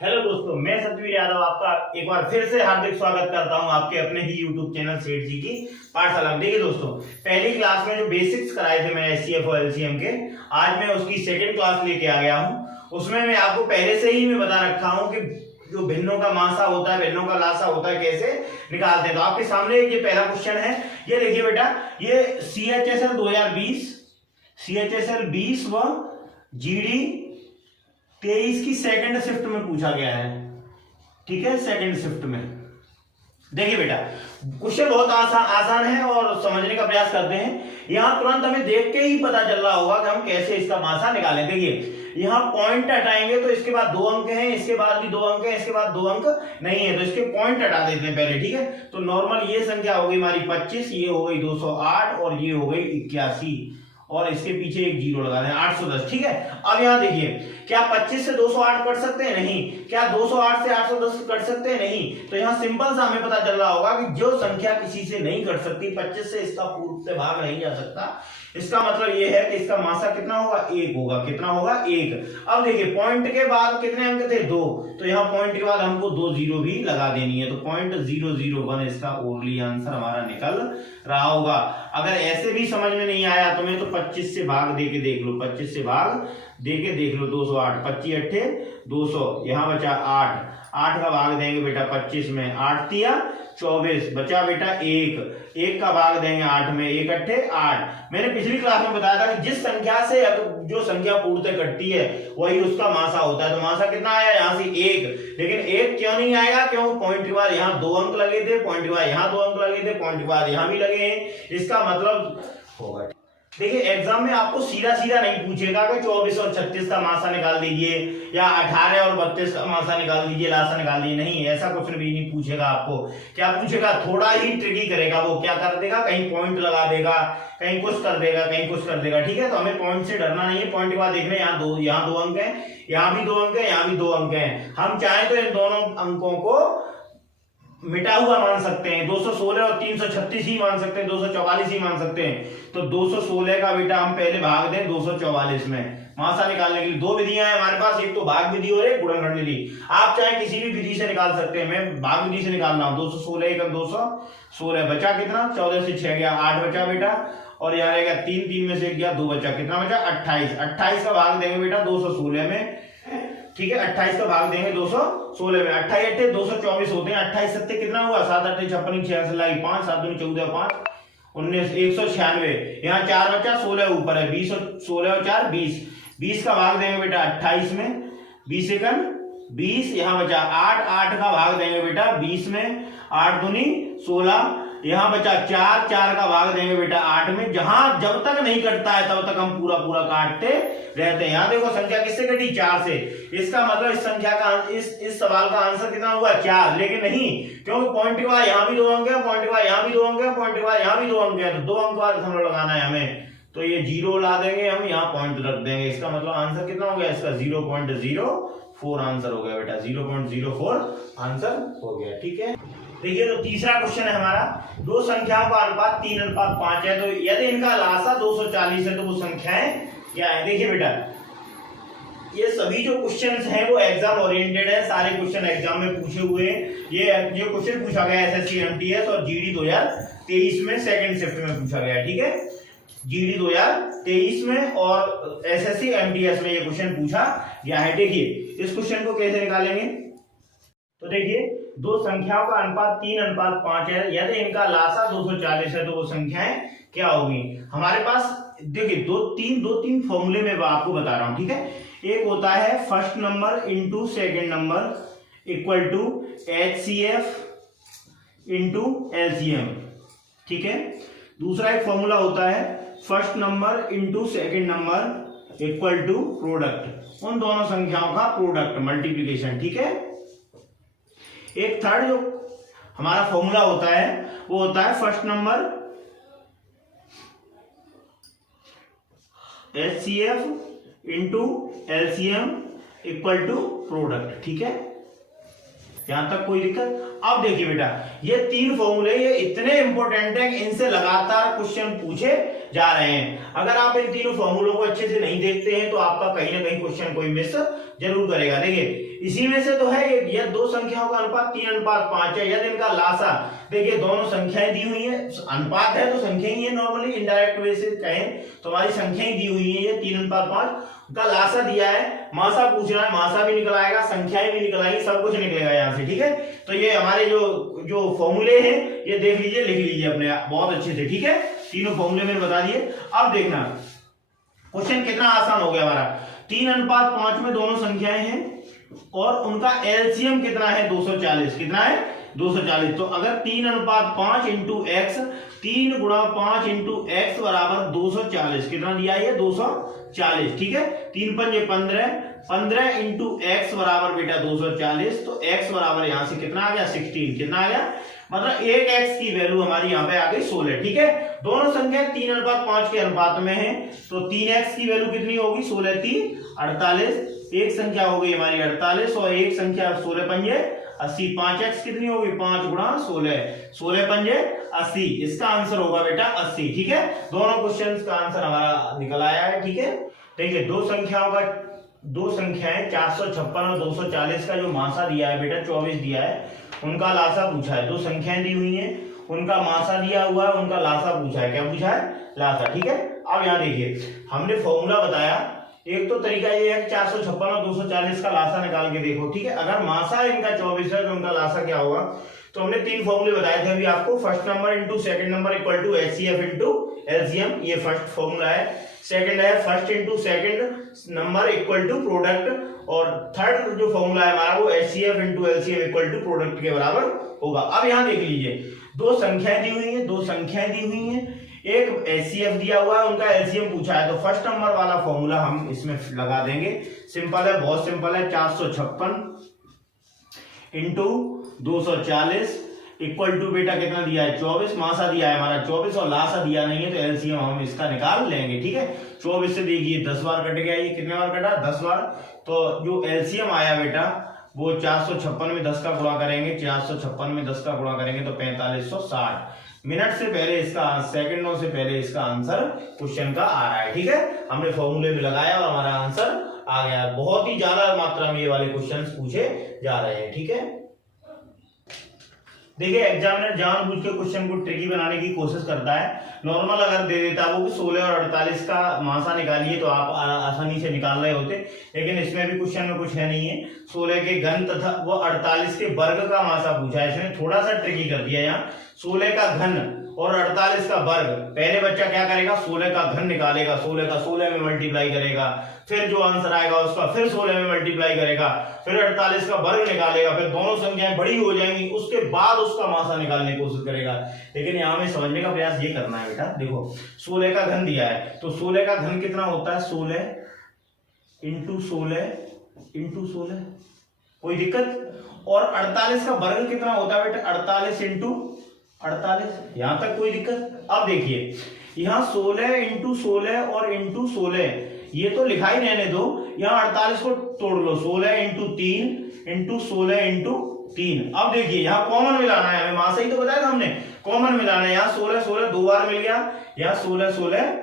Hello दोस्तों, मैं सतवीर यादव आपका एक बार फिर से हार्दिक स्वागत करता हूं आपके अपने ही यूट्यूब चैनल सेठ जी की पाठशाला में। देखिए दोस्तों, पहली क्लास में जो बेसिक्स कराए थे मैंने एचसीएफ और एलसीएम के, आज मैं उसकी सेकंड क्लास लेके आ गया हूं। उसमें मैं आपको पहले से ही मैं बता रखा हूं कि जो भिन्नों का मासा होता है, भिन्नों का लासा होता है, कैसे निकालते हैं। तो आपके सामने ये पहला क्वेश्चन है, ये देखिए बेटा, ये CHSL 2020 व GD 23 की सेकंड शिफ्ट में पूछा गया है। ठीक है, सेकंड शिफ्ट में। देखिए बेटा, क्वेश्चन बहुत आसान है और समझने का प्रयास करते हैं। यहां तुरंत हमें देख के ही पता चल रहा होगा कि हम कैसे इसका मासा निकालें। देखिए, यहां पॉइंट हटाएंगे तो इसके बाद 2 अंक हैं, इसके बाद भी 2 अंक हैं, इसके बाद 2 अंक नहीं है, तो इसके पॉइंट हटा देते हैं पहले। ठीक है, तो नॉर्मल ये संख्या हो गई हमारी 25, ये हो गई 208 और ये हो गई 81 और इसके पीछे एक जीरो लगा दें, 810। ठीक है, अब यहां देखिए, क्या 25 से 208 कट सकते हैं? नहीं। क्या 208 से 810 कट सकते हैं? नहीं। तो यहां सिंपल सा हमें पता चल रहा होगा कि जो संख्या किसी से नहीं कट सकती, 25 से इसका पूर्व से भाग नहीं जा सकता, इसका मतलब यह है कि इसका मासा कितना होगा? 1 होगा। कितना होगा? 1। अब देखिए, पॉइंट के बाद कितने अंक थे? 2, तो यहाँ पॉइंट के बाद हमको 2 जीरो भी लगा देनी है, तो 0.001 इसका ओनली आंसर हमारा निकल रहा होगा। अगर ऐसे भी समझ में नहीं आया तो मैं तो 25 से भाग दे के देख लो, 25 से भाग दे के देख लो। 208, 25 अट्ठे 200, यहाँ बचा 8 का भाग देंगे बेटा 25 में, 8 तिया 24, बचा बेटा 1 का भाग देंगे 8 में, 1 अट्ठे 8। मैंने पिछली क्लास में बताया था कि जिस संख्या से जो संख्या पूर्णतः कटती है वही उसका मासा होता है। तो मासा कितना आया? यहाँ से 1। लेकिन 1 क्यों नहीं आएगा? क्यों? पॉइंट के बाद यहाँ 2 अंक लगे थे, पॉइंट के बाद यहाँ 2 अंक लगे थे, पॉइंट के बाद यहाँ भी लगे हैं, इसका मतलब होगा। देखिए, एग्जाम में आपको सीधा सीधा नहीं पूछेगा कि 24 और 36 का मासा निकाल दीजिए या 18 और 32 का मासा निकाल दीजिए, लासा निकाल दीजिए। नहीं, ऐसा क्वेश्चन भी नहीं पूछेगा आपको। क्या पूछेगा? थोड़ा ही ट्रिकी करेगा। वो क्या कर देगा? कहीं पॉइंट लगा देगा, कहीं कुछ कर देगा, कहीं कुछ कर देगा। ठीक है, तो हमें पॉइंट से डरना नहीं है। पॉइंट के बाद देख रहे हैं, यहाँ 2 अंक है, यहाँ भी 2 अंक है, यहाँ भी 2 अंक है। हम चाहें तो इन दोनों अंकों को मिटा हुआ मान सकते हैं, 216 और 336 ही मान सकते हैं, 244 ही मान सकते हैं। तो 216 का बेटा हम पहले भाग दें 244 में। मासा निकालने के लिए 2 विधियां हैं हमारे पास, एक तो भाग विधि और एक गुणनखंड विधि। आप चाहे किसी भी विधि से निकाल सकते हैं, मैं भाग विधि से निकाल रहा हूं। 216 एकम 216, बचा कितना? 14 से 6 गया 8 बचा बेटा, और यहाँ रहेगा 3 में से 1 गया 2 बचा, कितना बचा? 28 का भाग देंगे बेटा 216 में। ठीक है, 28 का भाग देंगे 216 में, 28 अट्ठे 224 होते हैं, 28 सत्ते कितना हुआ? 7 अट्ठे 56, 66 लाई 5, 7 दूनी 14, 5 19, 196। यहाँ 4 बचा, 16 ऊपर है, 20 और 16 और 4 20 का भाग देंगे बेटा 28 में, 20 एकम 20, यहाँ बचा 8 का भाग देंगे बेटा 20 में, 8 दूनी 16, यहाँ बचा 4 का भाग देंगे बेटा 8 में। जहां जब तक नहीं कटता है तब तक हम पूरा काटते रहते हैं। यहाँ देखो, संख्या किससे कटी? 4 से। इसका मतलब इस संख्या का इस सवाल का आंसर कितना हुआ? 4। लेकिन नहीं, क्योंकि पॉइंट के बाद यहाँ भी 2 अंक है, पॉइंट के बाद यहाँ भी 2 अंक है, पॉइंट के बाद यहाँ भी 2 अंक है, तो 2 अंक बाद दशमलव लगाना है हमें, तो ये 0 ला देंगे हम, यहाँ पॉइंट रख देंगे। इसका मतलब आंसर कितना हो गया? इसका 0.04 आंसर हो गया बेटा, 0.04 आंसर हो गया। ठीक है, देखिए, तो तीसरा क्वेश्चन है हमारा, दो संख्याओं का अनुपात 3:5 है, तो यदि इनका लासा 240 है तो वो संख्याएं क्या है? देखिए बेटा, ये सभी जो क्वेश्चंस हैं वो एग्जाम ओरिएंटेड है, सारे क्वेश्चन एग्जाम में पूछे हुए हैं। ये क्वेश्चन पूछा गया SSC MTS और GD 2023 में सेकंड शिफ्ट में पूछा गया है। ठीक है, GD 2023 में और SSC MTS में ये क्वेश्चन पूछा गया है। देखिए, इस क्वेश्चन को कैसे निकालेंगे? तो देखिए, दो संख्याओं का अनुपात 3:5 है, यदि इनका लासा 240 है तो वो संख्याएं क्या होगी? हमारे पास देखिए दो तीन फॉर्मूले में आपको बता रहा हूं। ठीक है, एक होता है first number into second number equal to HCF into LCM। ठीक है, दूसरा एक फॉर्मूला होता है first number into second number equal to product, उन दोनों संख्याओं का प्रोडक्ट, मल्टीप्लीकेशन। ठीक है, एक थर्ड जो हमारा फॉर्मूला होता है वो होता है first number HCF into LCM equal to product. ठीक है, यहां तक कोई दिक्कत? अब देखिए बेटा, ये 3 फॉर्मूले ये इतने इंपॉर्टेंट है कि इनसे लगातार क्वेश्चन पूछे जा रहे हैं। अगर आप इन तीनों फॉर्मूलों को अच्छे से नहीं देखते हैं तो आपका कहीं ना कहीं क्वेश्चन कोई मिस जरूर करेगा। देखिए इसी में से तो है यह दो संख्याओं का अनुपात 3:5 है। यदि इनका लासा, देखिए दोनों संख्याएं दी हुई है, अनुपात है तो संख्या ही है, नॉर्मली इनडायरेक्ट वे से कहें तो हमारी संख्याएं दी हुई है, ये 3:5 का लासा दिया है, मासा पूछ रहा है, मासा भी निकल आएगा, संख्याएं भी निकल आएंगी, सब कुछ निकलेगा यहाँ से। ठीक है, तो ये हमारे जो फॉर्मूले हैं ये देख लीजिए, लिख लीजिए अपने बहुत अच्छे से। ठीक है, तीनों फॉर्मूले मैंने बता दिए। अब देखना क्वेश्चन कितना आसान हो गया हमारा। 3:5 में दोनों संख्याएं हैं और उनका एलसीएम कितना है 240। कितना है 240। तो अगर 3:5 इंटू एक्स, 3 गुणा 5 इंटू एक्स बराबर 240, कितना दिया है 240। ठीक है, 3 पंजे 15, 15 इंटू एक्स बराबर बेटा 240। तो एक्स बराबर यहां से कितना आ गया 16। कितना आ गया, मतलब एक एक्स की वैल्यू हमारी यहाँ पे आ गई 16। ठीक है, दोनों संख्या 3:5 के अनुपात में है तो 3x की वैल्यू कितनी होगी 16 3 48। एक संख्या हो गई हमारी 48 और एक संख्या 16 पंजे 80। 5x कितनी होगी 5 गुणा 16, 16 पंजे 80। इसका आंसर होगा बेटा 80। ठीक है, दोनों क्वेश्चंस का आंसर हमारा निकल आया है। ठीक है, देखिए दो संख्याएं 456 और 240 का जो मासा दिया है बेटा 24 दिया है, उनका लासा पूछा है। दो संख्याएं दी हुई हैं, उनका मासा दिया हुआ है, उनका लासा पूछा है। क्या पूछा है, लासा। ठीक है, अब यहाँ देखिए हमने फॉर्मूला बताया। एक तो तरीका ये है कि 456 और 240 का लासा निकाल के देखो। ठीक है, अगर मासा इनका 24 है तो उनका लासा क्या होगा, तो हमने तीन फॉर्मूले बताए थे अभी आपको। First number into second number equal to HCF into LCM, ये फर्स्ट फॉर्मूला है। सेकंड है first into second number equal to product, और थर्ड जो फॉर्मूला है हमारा वो HCF into LCM equal to product के बराबर होगा। अब यहाँ देख लीजिए, दो संख्याएं दी हुई हैं, एक एचसीएफ दिया हुआ है, उनका एलसीएम पूछा है। तो फर्स्ट नंबर वाला फॉर्मूला हम इसमें लगा देंगे। सिंपल है, बहुत सिंपल है। 456 इंटू 240 इक्वल टू बेटा कितना दिया है 24, मासा दिया है हमारा 24 और लासा दिया नहीं है तो एलसीएम हम इसका निकाल लेंगे। ठीक है, 24 से देखिए 10 बार कट गया, ये कितने बार कटा 10 बार। तो जो एलसीएम आया बेटा वो 456 में 10 का गुणा करेंगे, 456 में 10 का गुणा करेंगे तो 4560 मिनट से पहले इसका, सेकंडों से पहले इसका आंसर क्वेश्चन का आ रहा है। ठीक है, हमने फॉर्मूले में लगाया और हमारा आंसर आ गया। बहुत ही ज्यादा मात्रा में ये वाले क्वेश्चंस पूछे जा रहे हैं। ठीक है, देखिए एग्जामिनर जानबूझ के क्वेश्चन को ट्रिकी बनाने की कोशिश करता है। नॉर्मल अगर दे देता वो कि 16 और 48 का मासा निकालिए तो आप आसानी से निकाल रहे होते, लेकिन इसमें भी क्वेश्चन में कुछ है नहीं है। 16 के घन तथा वो 48 के वर्ग का मासा पूछा है, इसने थोड़ा सा ट्रिकी कर दिया। यहाँ 16 का घन और 48 का वर्ग, पहले बच्चा क्या करेगा 16 का घन निकालेगा, 16 का 16 में मल्टीप्लाई करेगा, फिर जो आंसर आएगा उसका फिर 16 में मल्टीप्लाई करेगा, फिर 48 का वर्ग निकालेगा, फिर दोनों संख्याएं बड़ी हो जाएंगी, उसके बाद उसका मासा निकालने की कोशिश करेगा। लेकिन यहाँ में समझने का प्रयास ये करना है बेटा, देखो 16 का घन दिया है तो 16 का घन कितना होता है 16 इंटू 16, कोई दिक्कत। और 48 का वर्ग कितना होता है बेटा 48 इंटू 48, यहां तक कोई दिक्कत। अब देखिए यहाँ 16 इंटू 16 और इंटू 16 ये तो लिखा ही रहने दो, यहाँ 48 को तोड़ लो, 16 इंटू 3 इंटू 16 इंटू 3। अब देखिए यहाँ कॉमन मिलाना है हमें, मासा ही तो बताया था हमने, कॉमन मिलाना है। यहाँ 16 16 दो बार मिल गया, यहाँ 16 16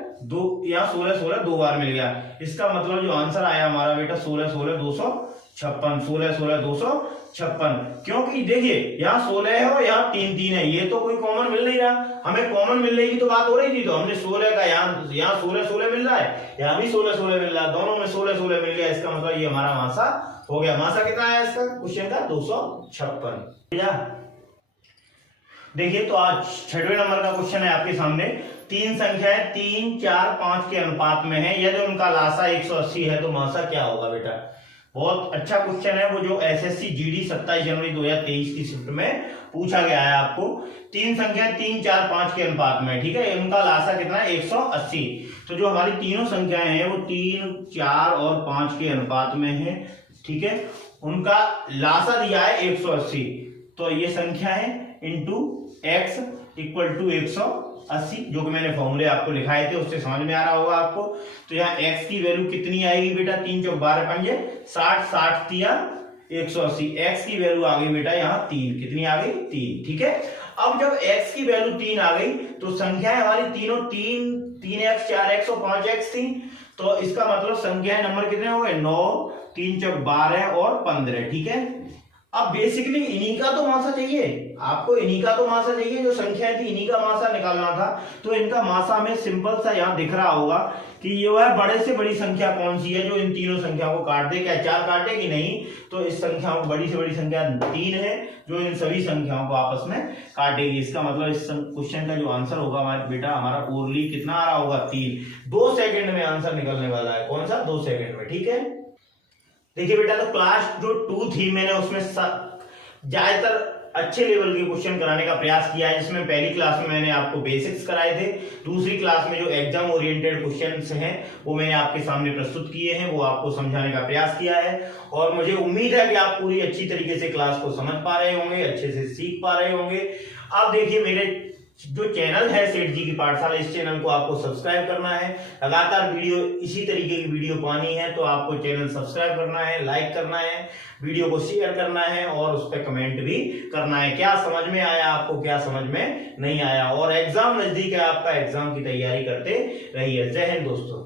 दो बार मिल गया। इसका मतलब जो आंसर आया हमारा बेटा 16 16 256, 16 16 256, क्योंकि देखिए यहाँ 16 है और यहाँ 3 3 है, ये तो कोई कॉमन मिल नहीं रहा। हमें कॉमन मिलने की तो बात हो रही थी, तो हमने 16 का यहाँ 16 16 मिल रहा है, यहाँ भी 16 16 मिल रहा है, दोनों में 16 16 मिल गया। इसका मतलब ये हमारा मासा हो गया। मासा कितना है इसका क्वेश्चन का 256। देखिए तो आज 6वें नंबर का क्वेश्चन है आपके सामने। तीन संख्याएं 3 4 5 के अनुपात में है, यदि उनका लासा 180 है तो मासा क्या होगा बेटा। बहुत अच्छा क्वेश्चन है, वो जो एसएससी जीडी 27 जनवरी 2023 की शिफ्ट में पूछा गया है आपको। तीन संख्याएं 3 4 5 के अनुपात में, ठीक है, उनका लासा कितना है 180। तो जो हमारी तीनों संख्याएं हैं वो 3 4 और 5 के अनुपात में है, ठीक है, उनका लासा दिया है 180। तो ये संख्या है इंटू एक्स इक्वल टू 180, जो कि मैंने फॉर्मूले आपको लिखाए थे उससे समझ में आ रहा होगा आपको। तो यहाँ x की वैल्यू कितनी आएगी बेटा 3 चौक 12 पंजे 60, 60 तिया 180, x की वैल्यू आ गई बेटा यहाँ 3, कितनी आ गई 3, ठीक है। अब जब x की वैल्यू 3 आ गई तो संख्याएं हमारी तीनों 3 3x 4x और 5x थी, तो इसका मतलब संख्या नंबर कितने हो गए 9, 3 चौक 12 और 15। ठीक है, अब बेसिकली इन्हीं का तो मासा चाहिए आपको, इन्हीं का तो मासा चाहिए, जो संख्या थी इन्हीं का मासा निकालना था। तो इनका मासा हमें सिंपल सा यहाँ दिख रहा होगा कि ये वह बड़े से बड़ी संख्या कौन सी है जो इन तीनों संख्या को काट दे। क्या 4 काटेगी? नहीं। तो इस संख्या को बड़ी से बड़ी संख्या 3 है जो इन सभी संख्याओं को आपस में काटेगी। इसका मतलब इस क्वेश्चन का जो आंसर होगा हमारे बेटा, हमारा ओरली कितना आ रहा होगा 3। 2 सेकंड में आंसर निकलने वाला है। कौन सा? 2 सेकंड में। ठीक है, देखिए बेटा, तो क्लास जो 2 थी मैंने उसमें ज्यादातर अच्छे लेवल के क्वेश्चन कराने का प्रयास किया है, जिसमें पहली क्लास में मैंने आपको बेसिक्स कराए थे, दूसरी क्लास में जो एग्जाम ओरिएंटेड क्वेश्चंस हैं वो मैंने आपके सामने प्रस्तुत किए हैं, वो आपको समझाने का प्रयास किया है। और मुझे उम्मीद है कि आप पूरी अच्छी तरीके से क्लास को समझ पा रहे होंगे, अच्छे से सीख पा रहे होंगे। अब देखिए, मेरे जो चैनल है सेठ जी की पाठशाला, इस चैनल को आपको सब्सक्राइब करना है। लगातार वीडियो इसी तरीके की वीडियो पानी है तो आपको चैनल सब्सक्राइब करना है, लाइक करना है, वीडियो को शेयर करना है और उस पर कमेंट भी करना है। क्या समझ में आया आपको, क्या समझ में नहीं आया। और एग्जाम नजदीक है आपका, एग्जाम की तैयारी करते रहिए। जय हिंद दोस्तों।